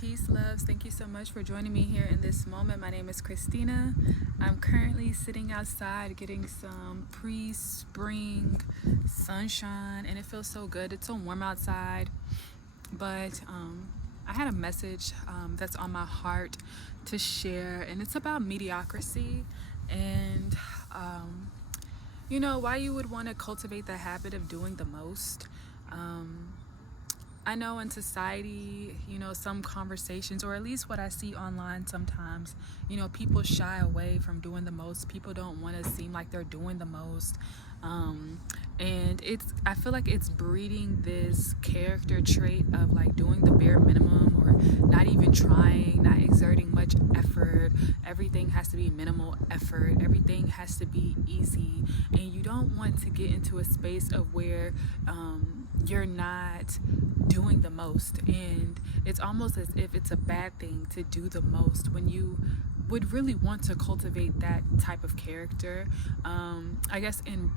Peace, loves. Thank you so much for joining me here in this moment. My name is Christina. I'm currently sitting outside getting some pre spring sunshine, and it feels so good. It's so warm outside, but I had a message that's on my heart to share, and it's about mediocrity and why you would want to cultivate the habit of doing the most. Um, I know in society, some conversations, or at least what I see online sometimes, people shy away from doing the most. People don't want to seem like they're doing the most. Um, and I feel like it's breeding this character trait of like doing the bare minimum or not even trying, not exerting much effort. Everything has to be minimal effort. Everything has to be easy. And you don't want to get into a space of where you're not doing the most, and it's almost as if it's a bad thing to do the most when you would really want to cultivate that type of character. I guess in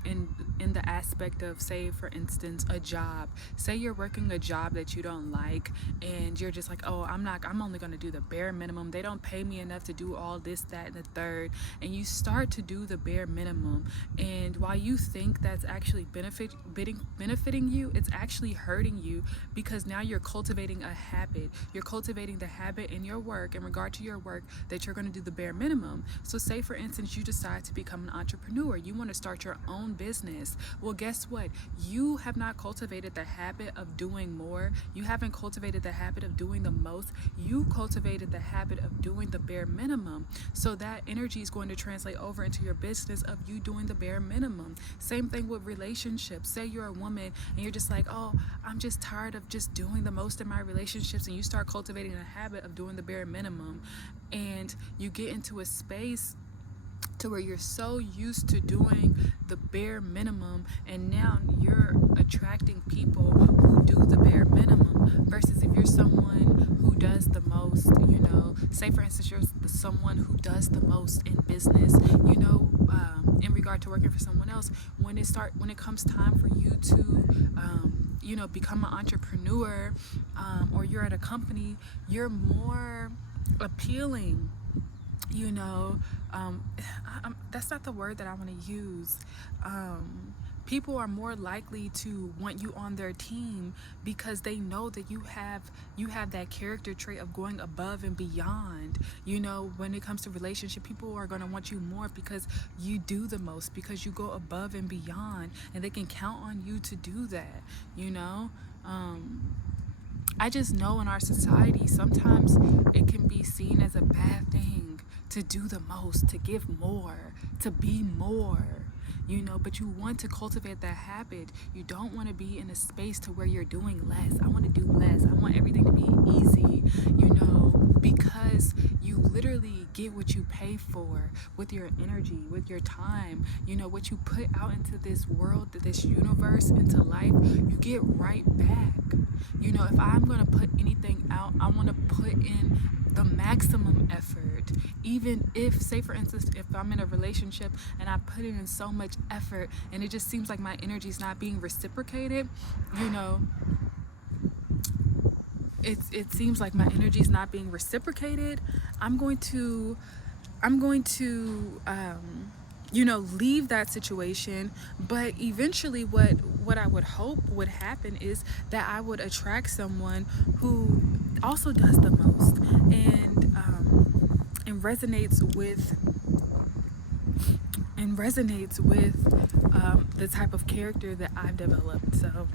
the aspect of, say for instance, a job. Say you're working a job that you don't like, and you're just like, oh, I'm only going to do the bare minimum. They don't pay me enough to do all this, that, and the third. And you start to do the bare minimum, and while you think that's actually benefiting you, it's actually hurting you, because now you're cultivating a habit. You're cultivating the habit in your work, in regard to your work, that you're going to do the bare minimum. So say for instance, you decide to become an entrepreneur. You want to start your own business. Well, guess what? You have not cultivated the habit of doing more. You haven't cultivated the habit of doing the most. You cultivated the habit of doing the bare minimum. So that energy is going to translate over into your business of you doing the bare minimum. Same thing with relationships. Say you're a woman and you're just like, oh, I'm just tired of just doing the most in my relationships, and you start cultivating a habit of doing the bare minimum, and you get into a space to where you're so used to doing the bare minimum, and now you're attracting people who do the bare minimum, versus if you're someone who does the most. Say for instance, you're someone who does the most in business, in regard to working for someone else. When it comes time for you to become an entrepreneur, or you're at a company, you're more appealing. That's not the word that I want to use. People are more likely to want you on their team because they know that you have that character trait of going above and beyond. When it comes to relationship, people are going to want you more because you do the most, because you go above and beyond, and they can count on you to do that. I just know in our society, sometimes it can be seen as a bad thing to do the most, to give more, to be more. But you want to cultivate that habit. You don't want to be in a space to where you're doing less. I want to do less. I want everything to be easy, because you literally get what you pay for with your energy, with your time. What you put out into this world, this universe, into life, you get right back. If I'm going to put anything out, I want to put in the maximum effort. Even if, say for instance, if I'm in a relationship and I put in so much effort and it just seems like my energy is not being reciprocated, it seems like my energy is not being reciprocated, I'm going to leave that situation. But eventually what I would hope would happen is that I would attract someone who also does the most, and resonates with the type of character that I've developed. So